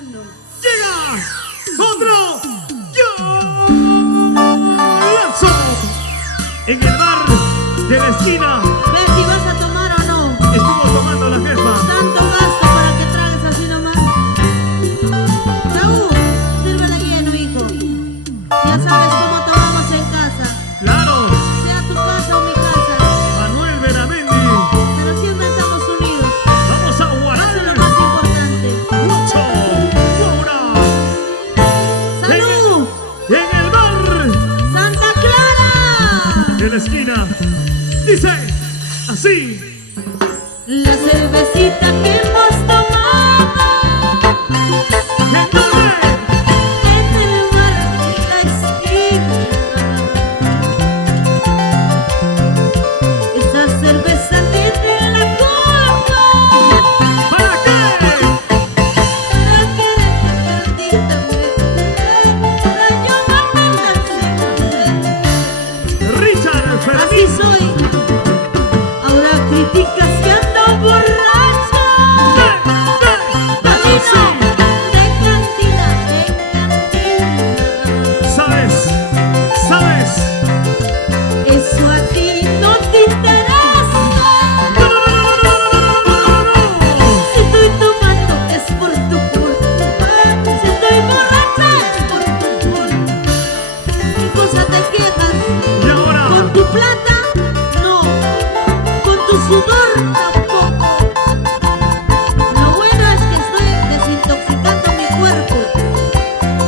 pasando. ¡Llega! ¡Otro! ¡Yo! ¡Lanzo! En el bar de la esquina Ve si vas a tomar o no. estuvo tomando la jefa. Tanto gasto para que tragues así nomás. Saúl, sírvele lleno, hijo. Ya sabes cómo tomamos en casa. ¡Claro! Sea tu casa o mi casa. Manuel Beramendi. Pero siempre estamos unidos. Vamos a Eso es lo guardar más importante. mucho. ¡Ahora! ¡Salud! En el bar ¡Santa Clara! de la esquina dice así. La cervecita que hemos tomado ¿En dónde? en el bar de la esquina. Esa cerveza tiene la culpa. ¿Para qué? Para quererte perdida, para yo amarte. Richard Así Fermín. soy. Ahora criticas que ando borracha. Sí. De cantina en cantina. ¿Sabes? Eso a ti no te interesa. Si estoy tomando es por tu culpa. Si estoy borracha es por tu culpa. ¿Qué cosa te quejas? Y ahora, ¿Con tu plata? No. ¿Con tu sudor? Tampoco. Lo bueno es que estoy desintoxicando mi cuerpo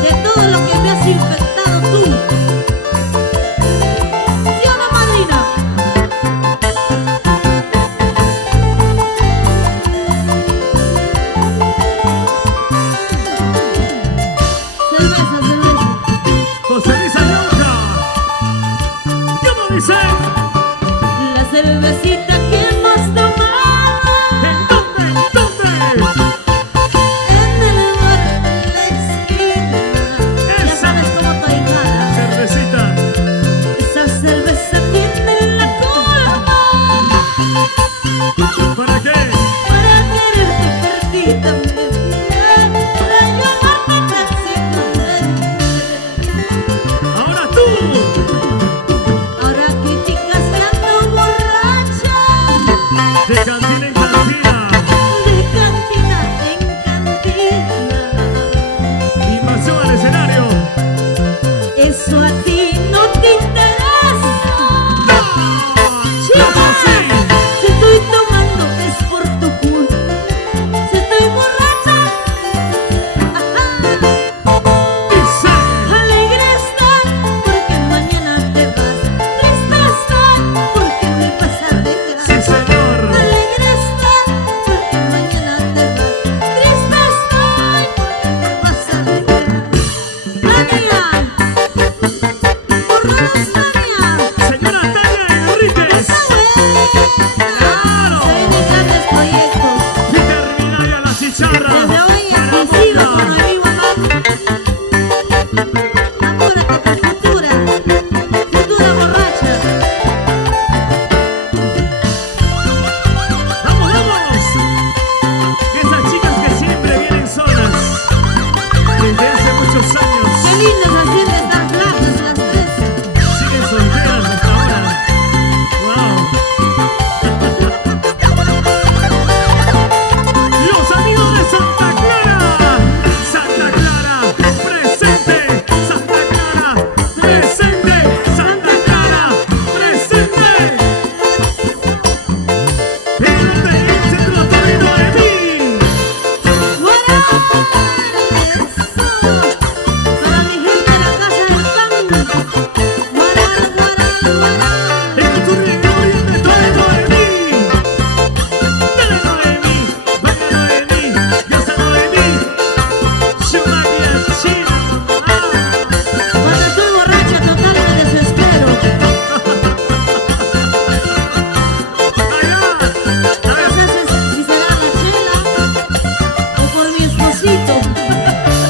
de todo lo que me has infectado tú. ¿Sí o no, madrina? Cerveza, cerveza. José Luis Alonso. ¿Cómo dice? La cervecita que hemos tomado ¿En dónde? en el bar de la esquina. Ya Esa. sabes cómo estoy mala. Cervecita. Esa cerveza tiene la culpa ¿Para qué? para quererte perdida. Para yo amarte ciegamente. Ahora tú. Ahora criticas que ando borracha. De cantina en cantina. De cantina en cantina. Invasión al escenario. Eso a ti no te interesa. ¿Cómo sí? Si estoy tomando es por tu culpa. Si estoy borracha, Dice. alegre estoy porque mañana te vas. Triste estoy porque me vas a dejar. Sí, señor. Alegre estoy porque mañana te vas. Triste estoy porque me vas a dejar. Tania, borradas Tania. Señora Tania Enríquez. Claro. Se vienen grandes proyectos. Y termina ya la chicharra. Desde hoy es Para visible Boca. con mi mamá. Apúrate, futura borracha. ¡Vamos, vamos! Esas chicas que siempre vienen solas. Desde hace muchos años. Qué lindas así de estar flacas las tres. Siguen solteras hasta ahora. ¡Wow! Los amigos de Santa Clara. Santa Clara, presente. Santa Clara, presente. Santa Clara, presente. En el centro torino de mí. Bueno, eso. Para mi gente de la casa del pan. Guarán, guarán, guarán. En el turno oriente torino de mí. Dale Noemí, vaya Noemí, Dios a Noemí. Shumakia China. Cuando estoy borracha total me desespero. No sé si será la chela o por mi esposito.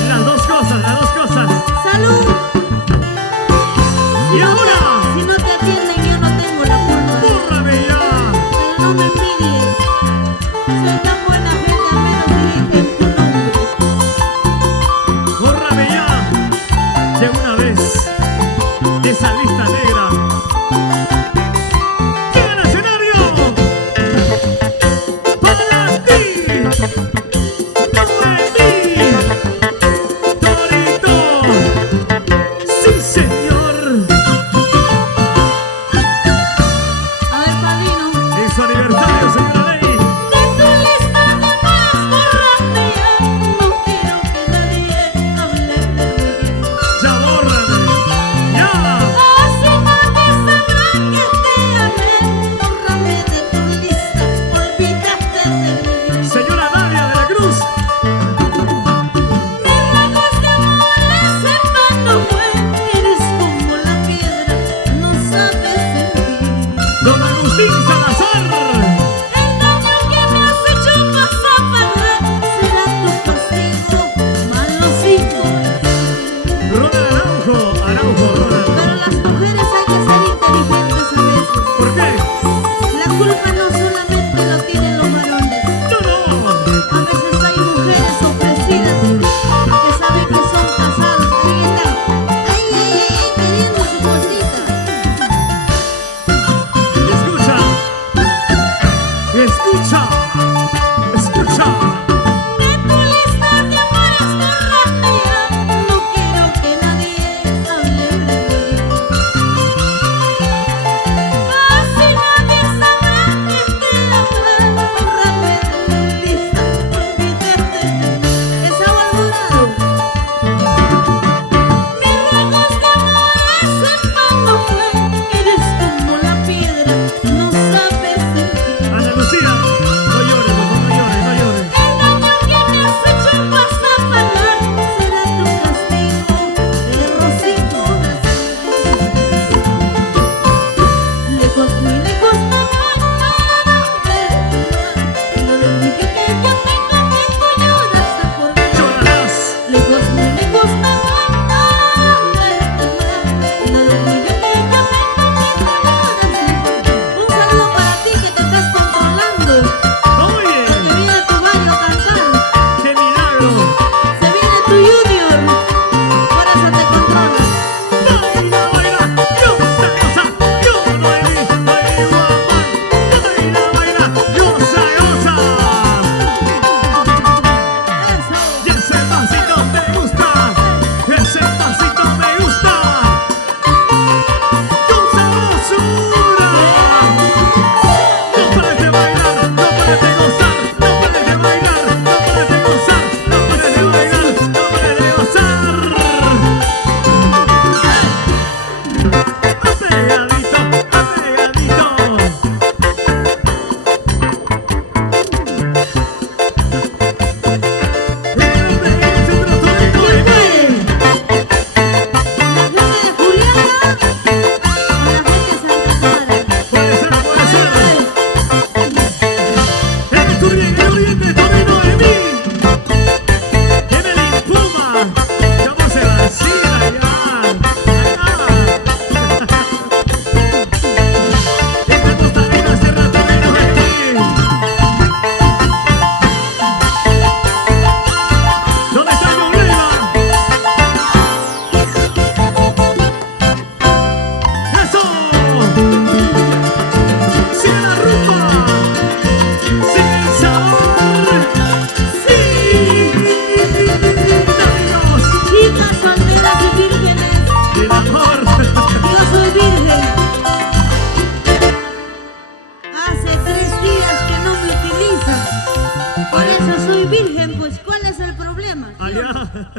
Las dos cosas. ¡Salud! Y ahora, Si no te atienden yo no tengo la culpa. bórrame ya. Pero no me envidies. Soy tan buena gente, al menos dirige en tu nombre. virgen, pues ¿cuál es el problema? ¿Sí o no? Allá.